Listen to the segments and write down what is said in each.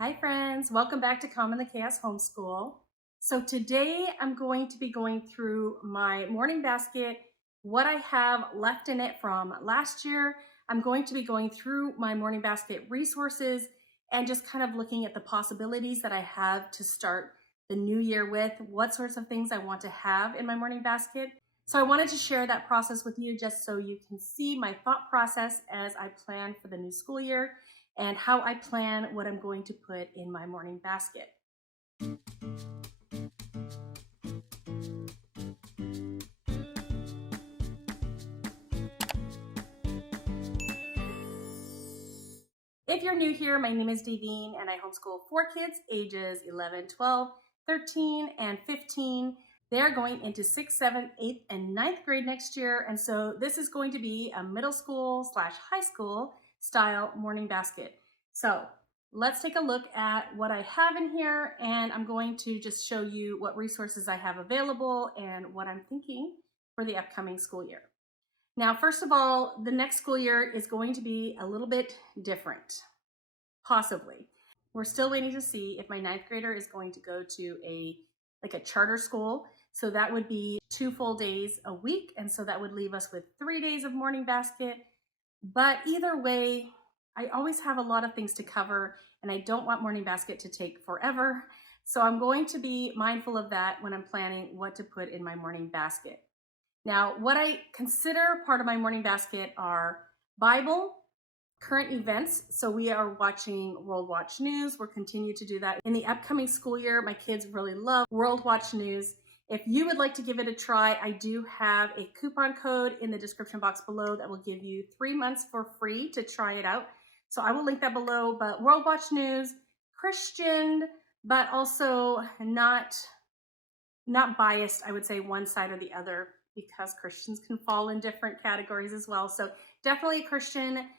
Hi friends, welcome back to Calm in the Chaos Homeschool. So today I'm going to be going through my morning basket, what I have left in it from last year. I'm going to be going through my morning basket resources and just kind of looking at the possibilities that I have to start the new year with, what sorts of things I want to have in my morning basket. So I wanted to share that process with you just so you can see my thought process as I plan for the new school year and how I plan what I'm going to put in my morning basket. If you're new here, my name is Davine and I homeschool 4 kids ages 11, 12, 13, and 15. They're going into 6th, 7th, 8th, and 9th grade next year. And so this is going to be a middle school / high school style morning basket. So let's take a look at what I have in here, and I'm going to just show you what resources I have available and what I'm thinking for the upcoming school year. Now, first of all, the next school year is going to be a little bit different, possibly. We're still waiting to see if my 9th grader is going to go to a charter school. So that would be 2 full days a week. And so that would leave us with 3 days of morning basket. But either way, I always have a lot of things to cover and I don't want morning basket to take forever. So I'm going to be mindful of that when I'm planning what to put in my morning basket. Now, what I consider part of my morning basket are Bible, current events. So we are watching World Watch News. We'll continue to do that in the upcoming school year. My kids really love World Watch News. If you would like to give it a try, I do have a coupon code in the description box below that will give you 3 months for free to try it out. So I will link that below. But World Watch News, Christian, but also not biased, I would say one side or the other, because Christians can fall in different categories as well. So definitely Christian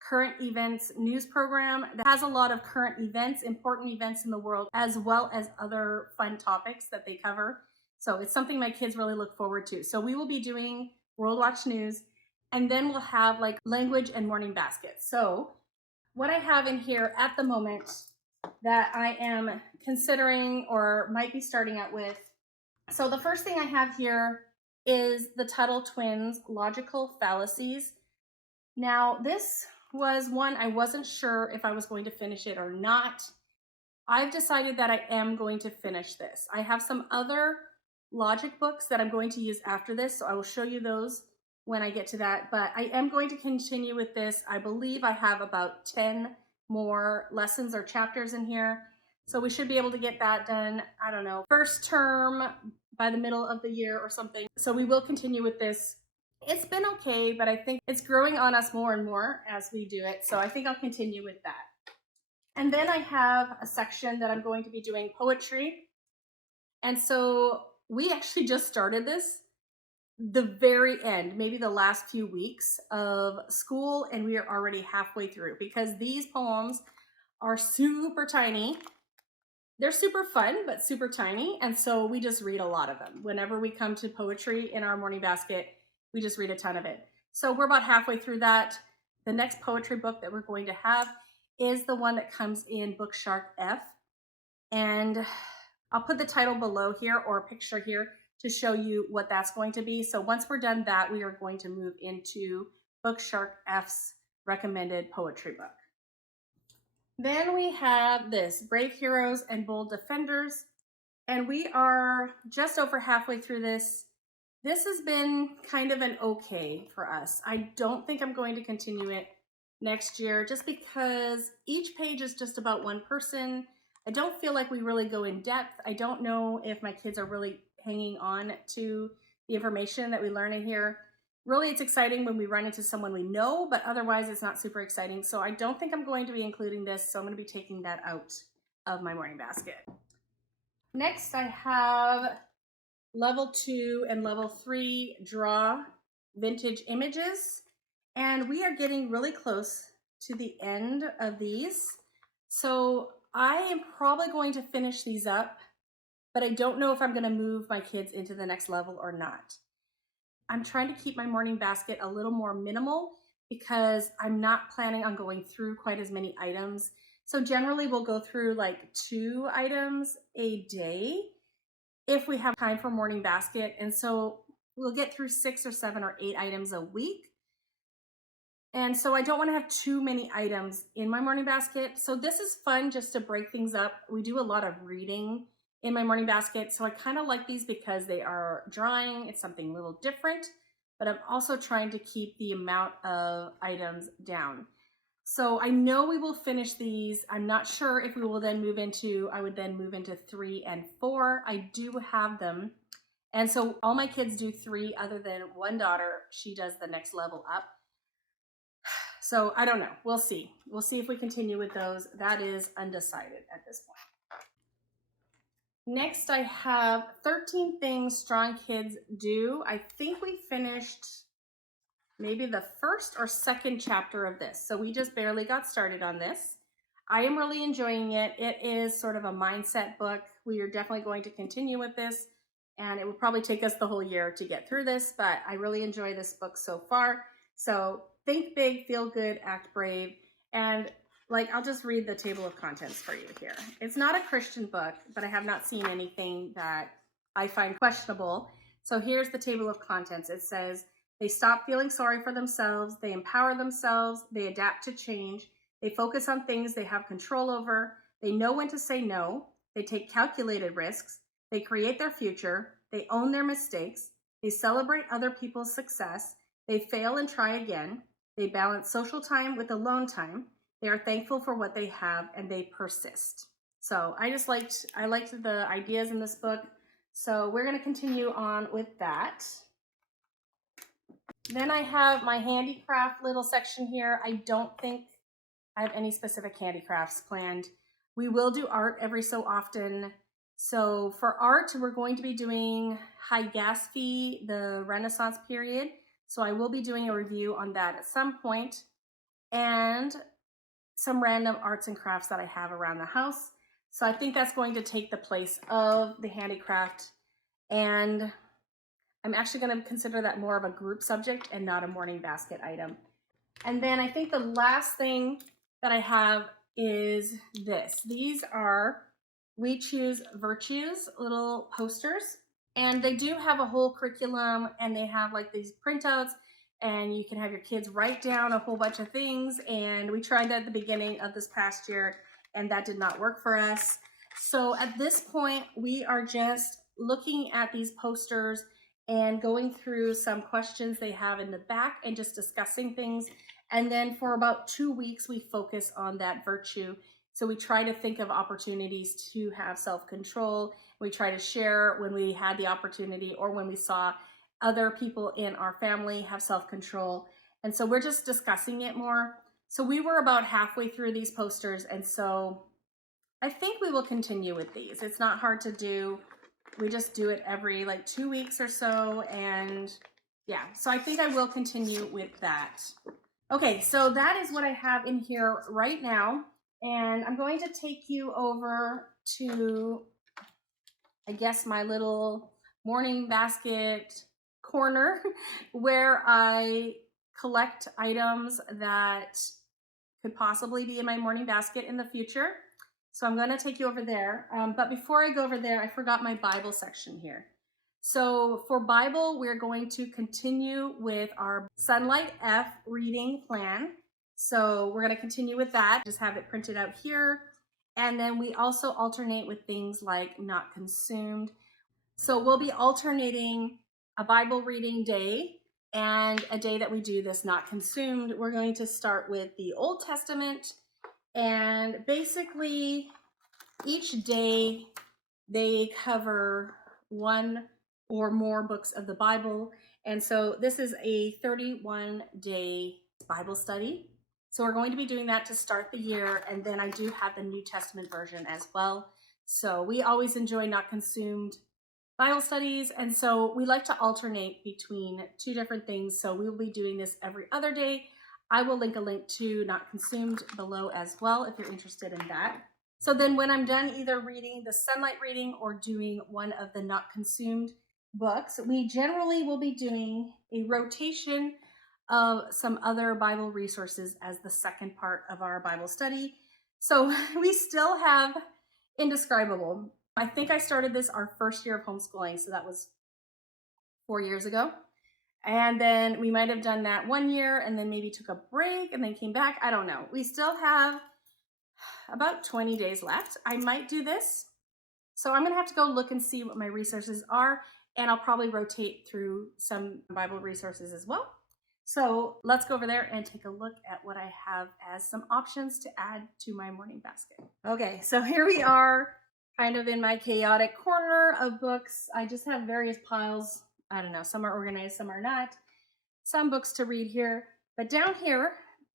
current events news program that has a lot of current events, important events in the world, as well as other fun topics that they cover. So it's something my kids really look forward to. So we will be doing World Watch News, and then we'll have like language and morning baskets. So what I have in here at the moment that I am considering or might be starting out with. So the first thing I have here is the Tuttle Twins Logical Fallacies. Now this was one I wasn't sure if I was going to finish it or not. I've decided that I am going to finish this. I have some other logic books that I'm going to use after this, so I will show you those when I get to that, but I am going to continue with this. I believe I have about 10 more lessons or chapters in here, so we should be able to get that done, I don't know, first term by the middle of the year or something. So we will continue with this. It's been okay, but I think it's growing on us more and more as we do it. So I think I'll continue with that. And then I have a section that I'm going to be doing poetry. And so we actually just started this the very end, maybe the last few weeks of school, and we are already halfway through because these poems are super tiny. They're super fun, but super tiny. And so we just read a lot of them. Whenever we come to poetry in our morning basket, we just read a ton of it. So we're about halfway through that. The next poetry book that we're going to have is the one that comes in Book Shark F. And I'll put the title below here or a picture here to show you what that's going to be. So once we're done that, we are going to move into Book Shark F's recommended poetry book. Then we have this, Brave Heroes and Bold Defenders, and we are just over halfway through this. This has been kind of an okay for us. I don't think I'm going to continue it next year just because each page is just about one person. I don't feel like we really go in depth. I don't know if my kids are really hanging on to the information that we learn in here. Really, it's exciting when we run into someone we know, but otherwise it's not super exciting. So I don't think I'm going to be including this, so I'm going to be taking that out of my morning basket. Next, I have Level 2 and Level 3 Draw Vintage Images, and we are getting really close to the end of these. So I am probably going to finish these up, but I don't know if I'm going to move my kids into the next level or not. I'm trying to keep my morning basket a little more minimal because I'm not planning on going through quite as many items. So generally we'll go through like 2 items a day if we have time for morning basket. And so we'll get through 6 or 7 or 8 items a week. And so I don't want to have too many items in my morning basket. So this is fun just to break things up. We do a lot of reading in my morning basket. So I kind of like these because they are drawing. It's something a little different, but I'm also trying to keep the amount of items down. So I know we will finish these. I'm not sure if we will then move into, I would then move into 3 and 4. I do have them. And so all my kids do 3 other than one daughter. She does the next level up. So I don't know. We'll see. We'll see if we continue with those. That is undecided at this point. Next, I have 13 things strong kids do. I think we finished maybe the first or second chapter of this. So we just barely got started on this. I am really enjoying it. It is sort of a mindset book. We are definitely going to continue with this, and it would probably take us the whole year to get through this, but I really enjoy this book so far. So think big, feel good, act brave. And I'll just read the table of contents for you here. It's not a Christian book, but I have not seen anything that I find questionable. So here's the table of contents. It says, they stop feeling sorry for themselves, they empower themselves, they adapt to change, they focus on things they have control over, they know when to say no, they take calculated risks, they create their future, they own their mistakes, they celebrate other people's success, they fail and try again, they balance social time with alone time, they are thankful for what they have, and they persist. So I liked the ideas in this book. So we're going to continue on with that. Then I have my handicraft little section here. I don't think I have any specific handicrafts planned. We will do art every so often. So for art, we're going to be doing High Gatsby, the Renaissance period. So I will be doing a review on that at some point, and some random arts and crafts that I have around the house. So I think that's going to take the place of the handicraft, and I'm actually going to consider that more of a group subject and not a morning basket item. And then I think the last thing that I have is this. These are We Choose Virtues little posters, and they do have a whole curriculum, and they have like these printouts, and you can have your kids write down a whole bunch of things. And we tried that at the beginning of this past year, and that did not work for us. So at this point, we are just looking at these posters and going through some questions they have in the back and just discussing things. And then for about 2 weeks, we focus on that virtue. So we try to think of opportunities to have self-control. We try to share when we had the opportunity or when we saw other people in our family have self-control. And so we're just discussing it more. So we were about halfway through these posters, and so I think we will continue with these. It's not hard to do. We just do it every 2 weeks or so, and yeah, so I think I will continue with that. Okay, so that is what I have in here right now, and I'm going to take you over to, I guess, my little morning basket corner where I collect items that could possibly be in my morning basket in the future. So I'm going to take you over there. But before I go over there, I forgot my Bible section here. So for Bible, we're going to continue with our Sunlight F reading plan. So we're going to continue with that. Just have it printed out here. And then we also alternate with things like Not Consumed. So we'll be alternating a Bible reading day and a day that we do this Not Consumed. We're going to start with the Old Testament, and basically each day they cover one or more books of the Bible. And so this is a 31-day Bible study. So we're going to be doing that to start the year, and then I do have the New Testament version as well. So we always enjoy Not Consumed Bible studies, and so we like to alternate between 2 different things. So we will be doing this every other day. I will link a link to Not Consumed below as well if you're interested in that. So then when I'm done either reading the Sunlight reading or doing one of the Not Consumed books, we generally will be doing a rotation of some other Bible resources as the second part of our Bible study. So we still have Indescribable. I think I started this our first year of homeschooling, so that was 4 years ago. And then we might have done that 1 year and then maybe took a break and then came back. I don't know. We still have about 20 days left. I might do this. So I'm going to have to go look and see what my resources are, and I'll probably rotate through some Bible resources as well. So let's go over there and take a look at what I have as some options to add to my morning basket. Okay, so here we are, kind of in my chaotic corner of books. I just have various piles. I don't know, some are organized, some are not. Some books to read here, but down here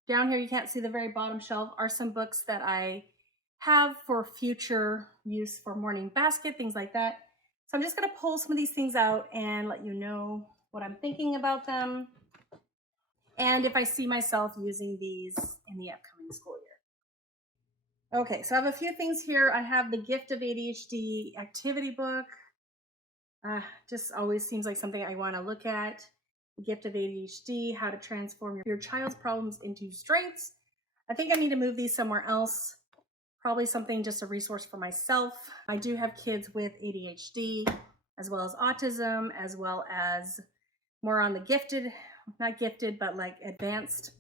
you can't see the very bottom shelf, are some books that I have for future use for morning basket, things like that. So I'm just going to pull some of these things out and let you know what I'm thinking about them, and if I see myself using these in the upcoming school year. Okay, so I have a few things here. I have the Gift of ADHD activity book. Just always seems like something I want to look at. The Gift of ADHD, how to transform your child's problems into strengths. I think I need to move these somewhere else. Probably something, just a resource for myself. I do have kids with ADHD, as well as autism, as well as more on the gifted, not gifted, but like advanced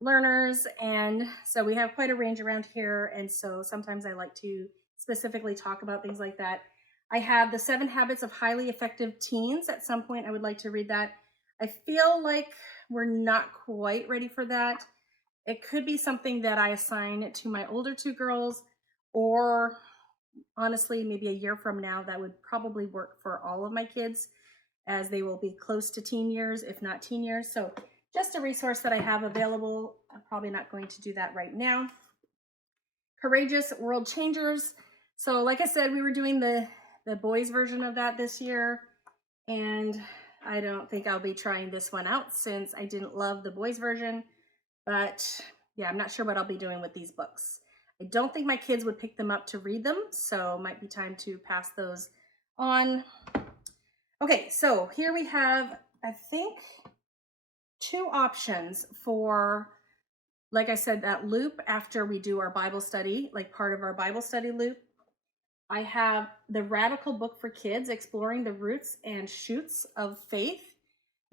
learners. And so we have quite a range around here. And so sometimes I like to specifically talk about things like that. I have the 7 Habits of Highly Effective Teens. At some point, I would like to read that. I feel like we're not quite ready for that. It could be something that I assign to my older 2 girls, or honestly, maybe a year from now, that would probably work for all of my kids, as they will be close to teen years, if not teen years. So just a resource that I have available. I'm probably not going to do that right now. Courageous World Changers. So like I said, we were doing the boys version of that this year, and I don't think I'll be trying this one out since I didn't love the boys version. But yeah, I'm not sure what I'll be doing with these books. I don't think my kids would pick them up to read them, so might be time to pass those on. Okay, so here we have, I think, 2 options for, like I said, that loop after we do our Bible study, like part of our Bible study loop. I have the Radical Book for Kids, Exploring the Roots and Shoots of Faith.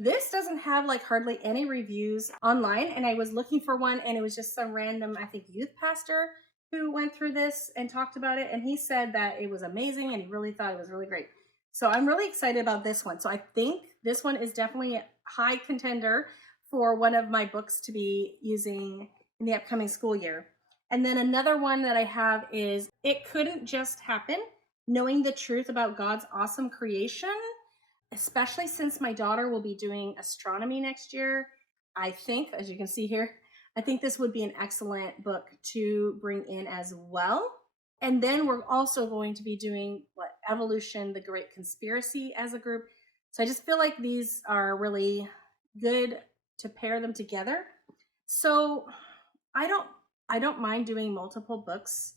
This doesn't have like hardly any reviews online, and I was looking for one, and it was just some random, I think, youth pastor who went through this and talked about it, and he said that it was amazing and he really thought it was really great. So I'm really excited about this one. So I think this one is definitely a high contender for one of my books to be using in the upcoming school year. And then another one that I have is It Couldn't Just Happen, Knowing the Truth About God's Awesome Creation. Especially since my daughter will be doing astronomy next year, I think, as you can see here, I think this would be an excellent book to bring in as well. And then we're also going to be doing Evolution, the Great Conspiracy as a group. So I just feel like these are really good to pair them together. So I don't mind doing multiple books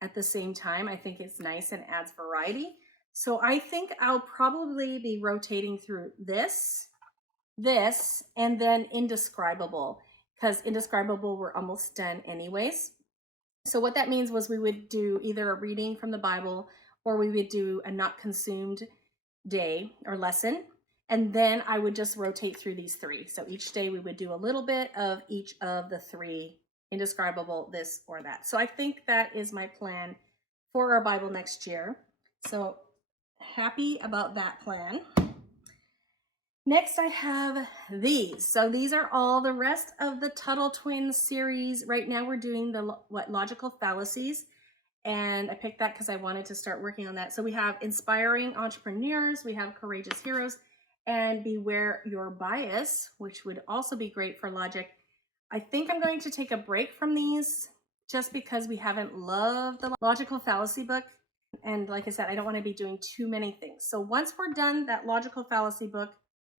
at the same time. I think it's nice and adds variety. So I think I'll probably be rotating through this, and then Indescribable, because Indescribable we're almost done anyways. So what that means was we would do either a reading from the Bible, or we would do a not consumed day or lesson. And then I would just rotate through these 3. So each day we would do a little bit of each of the 3, Indescribable, this or that. So I think that is my plan for our Bible next year. So happy about that plan. Next, I have these. So these are all the rest of the Tuttle Twins series. Right now we're doing the logical fallacies, and I picked that because I wanted to start working on that. So we have Inspiring Entrepreneurs, we have Courageous Heroes, and Beware Your Bias, which would also be great for logic. I think I'm going to take a break from these just because we haven't loved the logical fallacy book. And like I said, I don't want to be doing too many things. So once we're done that logical fallacy book,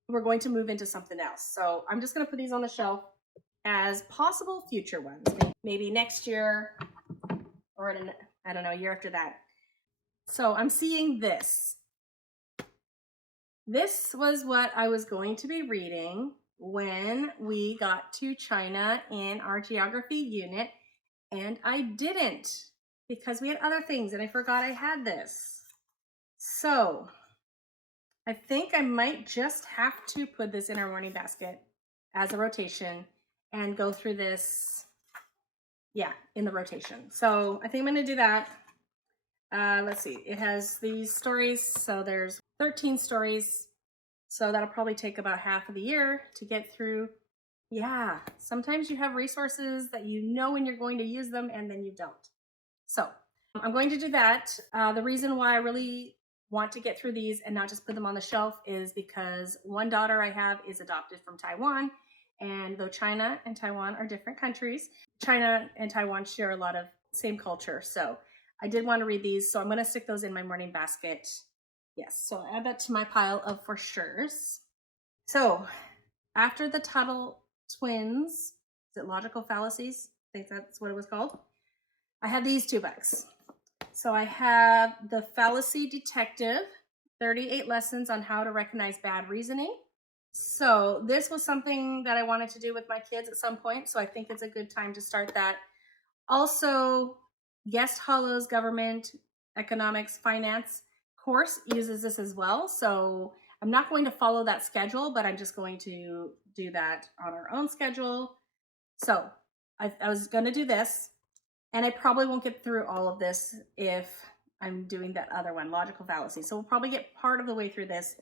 we're going to move into something else. So I'm just going to put these on the shelf as possible future ones. Maybe next year, or I don't know, a year after that. So I'm seeing this. This was what I was going to be reading when we got to China in our geography unit. and I didn't because we had other things and I forgot I had this. So I think I might just have to put this in our morning basket as a rotation and go through this, yeah, in the rotation. So I think I'm going to do that. Let's see, it has these stories. So there's 13 stories. So that'll probably take about half of the year to get through. Yeah, sometimes you have resources that you know when you're going to use them and then you don't. So I'm going to do that. The reason why I really want to get through these and not just put them on the shelf is because one daughter I have is adopted from Taiwan. And though China and Taiwan are different countries, China and Taiwan share a lot of same culture. So I did want to read these. So I'm going to stick those in my morning basket. Yes, so add that to my pile of for sure's. So after the Tuttle twins, is it Logical Fallacies? I think that's what it was called. I have these 2 books. So I have The Fallacy Detective, 38 Lessons on How to Recognize Bad Reasoning. So this was something that I wanted to do with my kids at some point. So I think it's a good time to start that. Also, Guest Hollow's Government, Economics, Finance course uses this as well. So I'm not going to follow that schedule, but I'm just going to do that on our own schedule. So I was going to do this, and I probably won't get through all of this if I'm doing that other one, Logical Fallacy. So we'll probably get part of the way through this.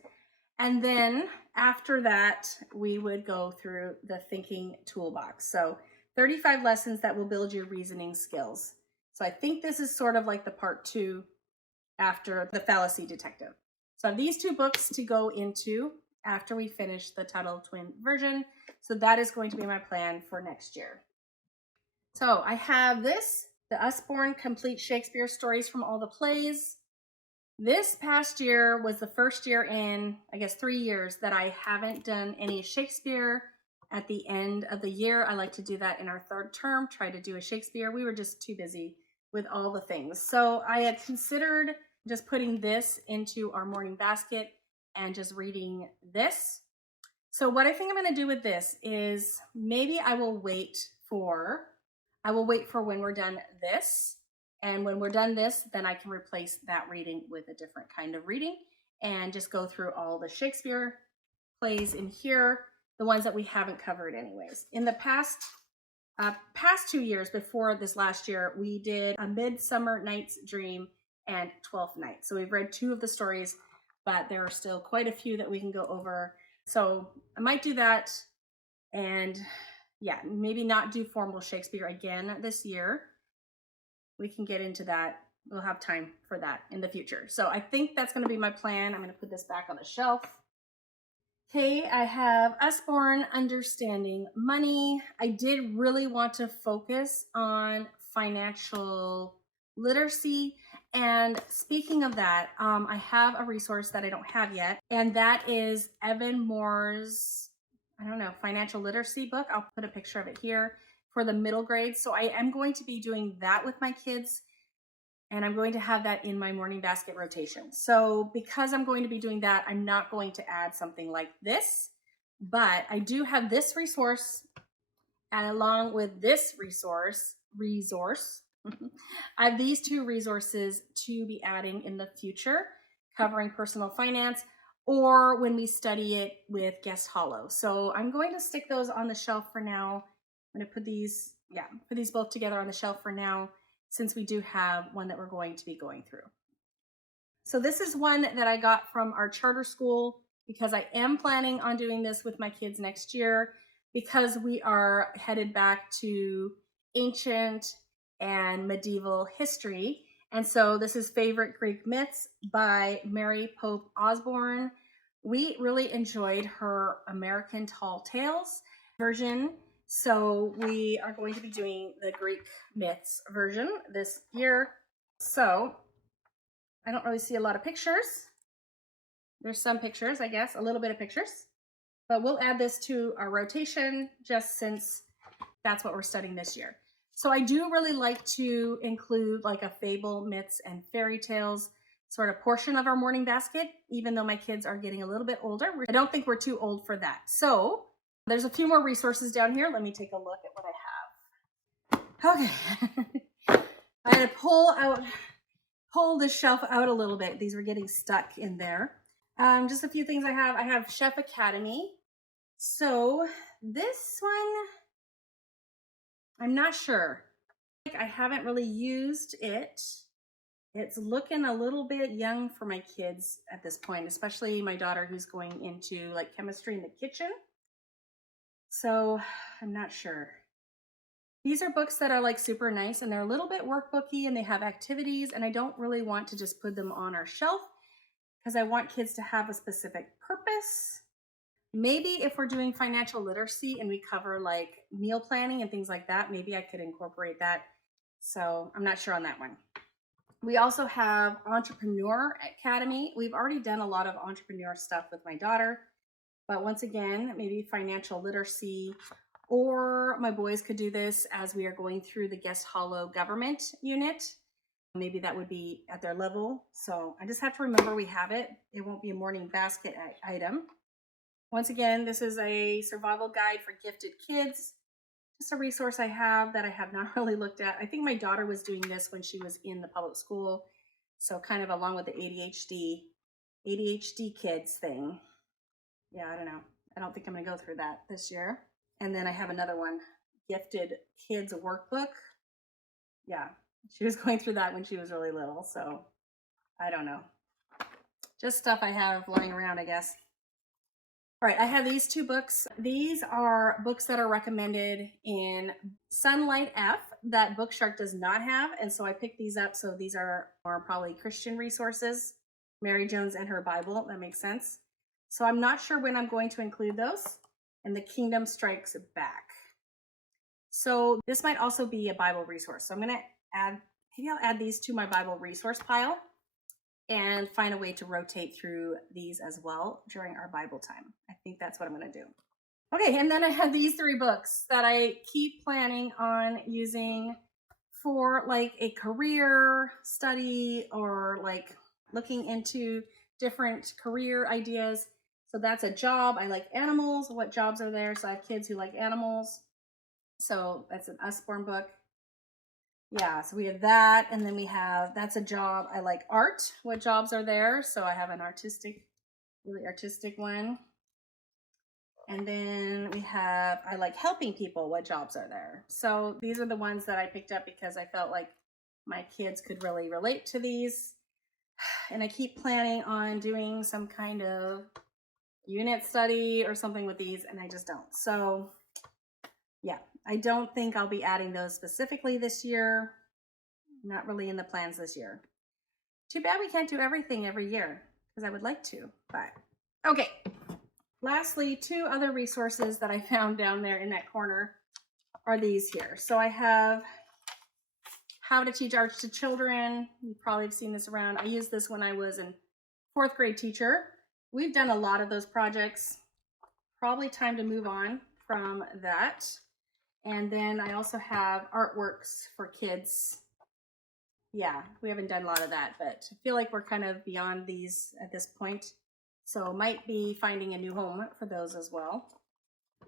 And then after that, we would go through the Thinking Toolbox. So 35 lessons that will build your reasoning skills. So I think this is sort of like the part 2 after the Fallacy Detective. So I have these 2 books to go into after we finish the Tuttle twin version. So that is going to be my plan for next year. So I have this, the Usborne Complete Shakespeare Stories from All the Plays. This past year was the first year in, I guess, 3 years that I haven't done any Shakespeare at the end of the year. I like to do that in our 3rd term, try to do a Shakespeare. We were just too busy with all the things. So I had considered just putting this into our morning basket and just reading this. So what I think I'm going to do with this is maybe I will wait for when we're done this. And when we're done this, then I can replace that reading with a different kind of reading and just go through all the Shakespeare plays in here, the ones that we haven't covered anyways. In the past 2 years before this last year, we did A Midsummer Night's Dream and Twelfth Night. So we've read 2 of the stories, but there are still quite a few that we can go over. So I might do that, and yeah, maybe not do formal Shakespeare again this year. We can get into that. We'll have time for that in the future. So I think that's going to be my plan. I'm going to put this back on the shelf. Okay, I have Usborne, Understanding Money. I did really want to focus on financial literacy. And speaking of that, I have a resource that I don't have yet, and that is Evan Moore's, financial literacy book. I'll put a picture of it here for the middle grades. So I am going to be doing that with my kids, and I'm going to have that in my morning basket rotation. So because I'm going to be doing that, I'm not going to add something like this, but I do have this resource, and along with this resource, I have these 2 resources to be adding in the future, covering personal finance, or when we study it with Guest Hollow. So I'm going to stick those on the shelf for now. I'm going to put these both together on the shelf for now, since we do have one that we're going to be going through. So this is one that I got from our charter school, because I am planning on doing this with my kids next year, because we are headed back to ancient and medieval history. And so this is Favorite Greek Myths by Mary Pope Osborne. We really enjoyed her American Tall Tales version. So we are going to be doing the Greek Myths version this year. So I don't really see a lot of pictures. There's some pictures, I guess, a little bit of pictures. But we'll add this to our rotation just since that's what we're studying this year. So I do really like to include like a fable, myths, and fairy tales sort of portion of our morning basket, even though my kids are getting a little bit older. I don't think we're too old for that. So there's a few more resources down here. Let me take a look at what I Okay. I had to pull the shelf out a little bit. These were getting stuck in there. Just a few things I have. I have Chef Academy. So this one, I'm not sure. I haven't really used it. It's looking a little bit young for my kids at this point, especially my daughter who's going into like chemistry in the kitchen. So I'm not sure. These are books that are like super nice and they're a little bit workbooky and they have activities, and I don't really want to just put them on our shelf because I want kids to have a specific purpose. Maybe if we're doing financial literacy and we cover like meal planning and things like that, maybe I could incorporate that. So I'm not sure on that one. We also have Entrepreneur Academy. We've already done a lot of entrepreneur stuff with my daughter, but once again, maybe financial literacy, or my boys could do this as we are going through the Guest Hollow government unit. Maybe that would be at their level. So I just have to remember we have it. It won't be a morning basket item. Once again, this is a survival guide for gifted kids. Just a resource I have that I have not really looked at. I think my daughter was doing this when she was in the public school. So kind of along with the ADHD kids thing. Yeah, I don't know. I don't think I'm gonna go through that this year. And then I have another one, Gifted Kids Workbook. Yeah, she was going through that when she was really little. So I don't know. Just stuff I have lying around, I guess. All right, I have these two books. These are books that are recommended in Sunlight F that Bookshark does not have. And so I picked these up. So these are probably Christian resources, Mary Jones and her Bible. That makes sense. So I'm not sure when I'm going to include those. And The Kingdom Strikes Back. So this might also be a Bible resource. So I'm going to maybe I'll add these to my Bible resource pile and find a way to rotate through these as well during our Bible time. I think that's what I'm going to do. Okay, and then I have these three books that I keep planning on using for like a career study or like looking into different career ideas. So that's a job. I like animals. What jobs are there? So I have kids who like animals. So that's an Usborne book. Yeah, so we have that, and then we have, that's a job. I like art. What jobs are there? So I have an really artistic one. And then we have, I like helping people. What jobs are there? So these are the ones that I picked up because I felt like my kids could really relate to these. And I keep planning on doing some kind of unit study or something with these, and I just don't. So yeah, I don't think I'll be adding those specifically this year. Not really in the plans this year. Too bad we can't do everything every year because I would like to, but okay. Lastly, two other resources that I found down there in that corner are these here. So I have How to Teach Art to Children. You probably have seen this around. I used this when I was in fourth grade teacher. We've done a lot of those projects. Probably time to move on from that. And then I also have artworks for kids. Yeah, we haven't done a lot of that, but I feel like we're kind of beyond these at this point. So might be finding a new home for those as well.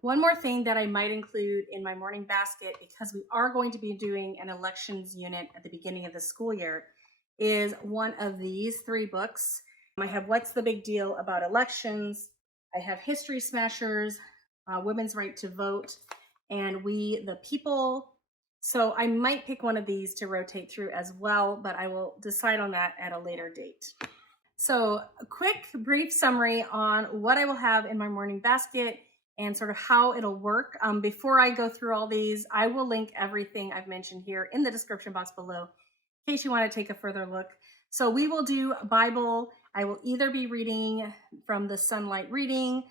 One more thing that I might include in my morning basket, because we are going to be doing an elections unit at the beginning of the school year, is one of these three books. I have What's the Big Deal About Elections? I have History Smashers, Women's Right to Vote, and We the People. So I might pick one of these to rotate through as well, but I will decide on that at a later date. So a quick, brief summary on what I will have in my morning basket and sort of how it'll work. Before I go through all these, I will link everything I've mentioned here in the description box below in case you want to take a further look. So we will do Bible. I will either be reading from the Sunlight Reading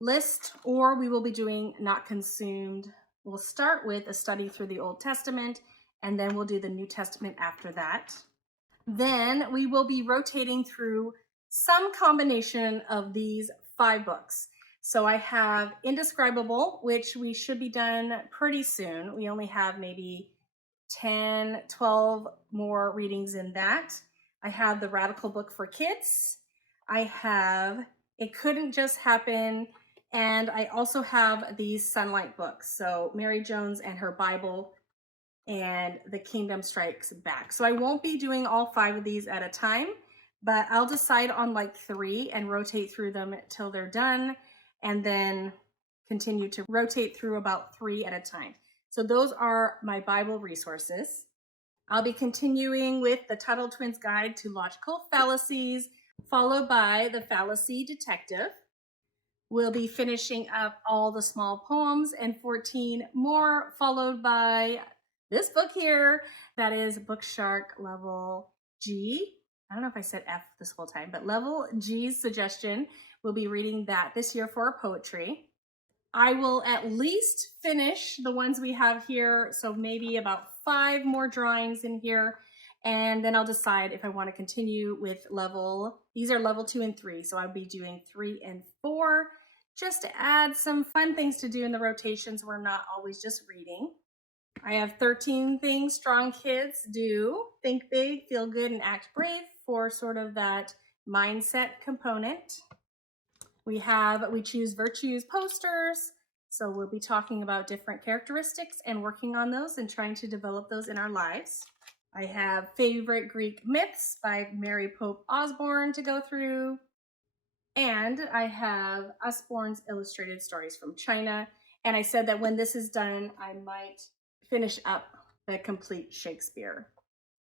list, or we will be doing Not Consumed. We'll start with a study through the Old Testament, and then we'll do the New Testament after that. Then we will be rotating through some combination of these 5 books. So I have Indescribable, which we should be done pretty soon. We only have maybe 10, 12 more readings in that. I have the Radical Book for Kids. I have It Couldn't Just Happen. And I also have these Sunlight books. So Mary Jones and her Bible. and The Kingdom Strikes Back. So I won't be doing all 5 of these at a time, but I'll decide on like 3 and rotate through them till they're done, and then continue to rotate through about 3 at a time. So those are my Bible resources. I'll be continuing with the Tuttle Twins Guide to Logical Fallacies, followed by the Fallacy Detective. We'll be finishing up all the small poems and 14 more, followed by this book here. That is Book Shark Level G. I don't know if I said F this whole time, but Level G's suggestion. We'll be reading that this year for our poetry. I will at least finish the ones we have here, so maybe about 5 more drawings in here, and then I'll decide if I want to continue with these are level 2 and 3, so I'll be doing 3 and 4, just to add some fun things to do in the rotations. We're not always just reading. I have 13 things strong kids do. Think big, feel good, and act brave for sort of that mindset component. We choose virtues posters. So we'll be talking about different characteristics and working on those and trying to develop those in our lives. I have favorite Greek myths by Mary Pope Osborne to go through. And I have Usborne's illustrated stories from China. And I said that when this is done, I might finish up the complete Shakespeare,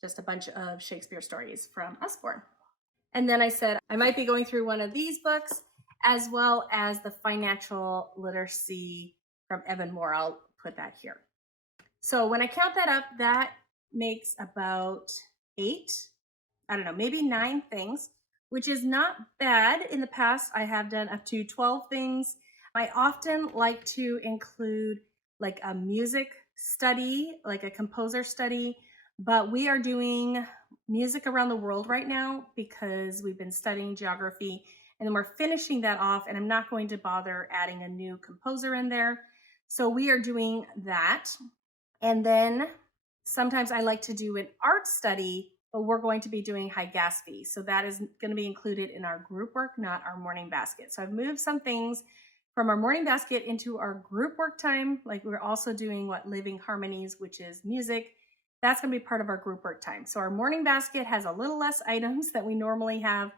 just a bunch of Shakespeare stories from Usborne. And then I said I might be going through one of these books, as well as the financial literacy from Evan Moore. I'll put that here. So when I count that up, that makes about 8, I don't know, maybe 9 things, which is not bad. In the past, I have done up to 12 things. I often like to include like a music study, like a composer study, but we are doing music around the world right now because we've been studying geography, and then we're finishing that off, and I'm not going to bother adding a new composer in there. So we are doing that. And then sometimes I like to do an art study, but we're going to be doing High Gatsby. So that is going to be included in our group work, not our morning basket. So I've moved some things from our morning basket into our group work time. Like we're also doing Living Harmonies, which is music. That's going to be part of our group work time. So our morning basket has a little less items that we normally have,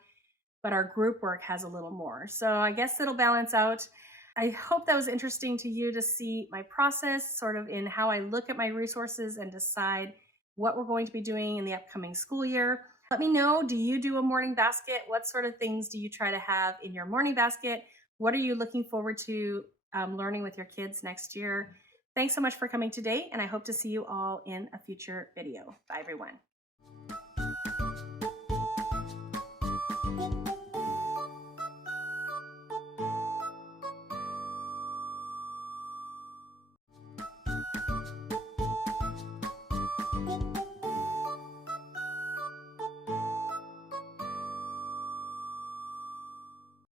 but our group work has a little more. So I guess it'll balance out. I hope that was interesting to you to see my process sort of in how I look at my resources and decide what we're going to be doing in the upcoming school year. Let me know, do you do a morning basket? What sort of things do you try to have in your morning basket? What are you looking forward to learning with your kids next year? Thanks so much for coming today, and I hope to see you all in a future video. Bye, everyone.